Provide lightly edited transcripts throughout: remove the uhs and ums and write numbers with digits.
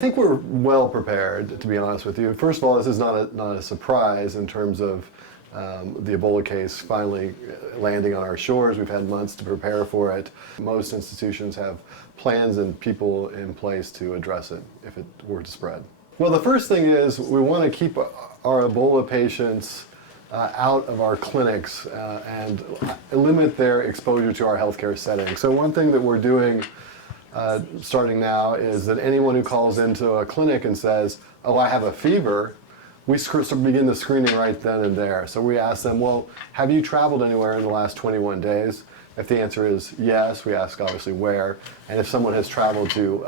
I think we're well prepared, to be honest with you. First of all, this is not a surprise in terms of the Ebola case finally landing on our shores. We've had months to prepare for it. Most institutions have plans and people in place to address it if it were to spread. Well, the first thing is we want to keep our Ebola patients out of our clinics and limit their exposure to our healthcare setting. So one thing that we're doing starting now is that anyone who calls into a clinic and says, oh, I have a fever, we begin the screening right then and there. So we ask them, well, have you traveled anywhere in the last 21 days? If the answer is yes, we ask obviously where. And if someone has traveled to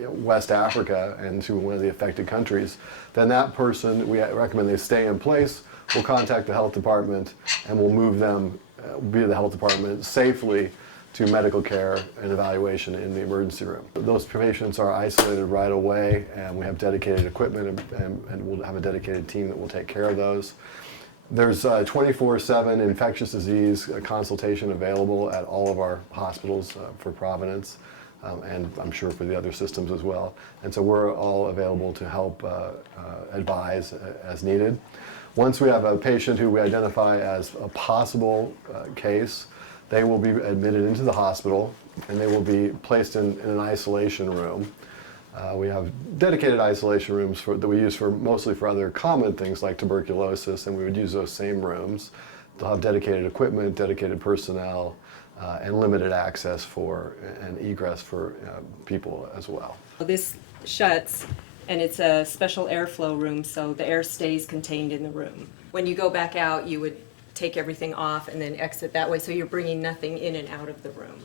West Africa and to one of the affected countries, then that person, we recommend they stay in place. We'll contact the health department and we'll move them via the health department safely to medical care and evaluation in the emergency room. Those patients are isolated right away, and we have dedicated equipment, and we'll have a dedicated team that will take care of those. There's 24/7 infectious disease consultation available at all of our hospitals for Providence, and I'm sure for the other systems as well. And so we're all available to help advise as needed. Once we have a patient who we identify as a possible case, they will be admitted into the hospital and they will be placed in an isolation room. We have dedicated isolation rooms that we use mostly for other common things like tuberculosis, and we would use those same rooms. They'll have dedicated equipment, dedicated personnel, and limited access and egress for people as well. This shuts, and it's a special airflow room, so the air stays contained in the room. When you go back out, you would take everything off and then exit that way, so you're bringing nothing in and out of the room.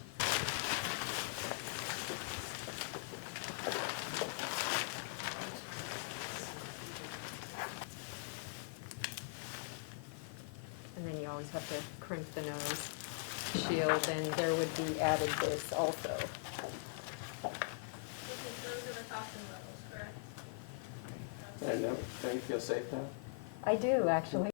And then you always have to crimp the nose shield, and there would be added this also. Those are the toxin levels, correct? And now, do you feel safe now? I do, actually.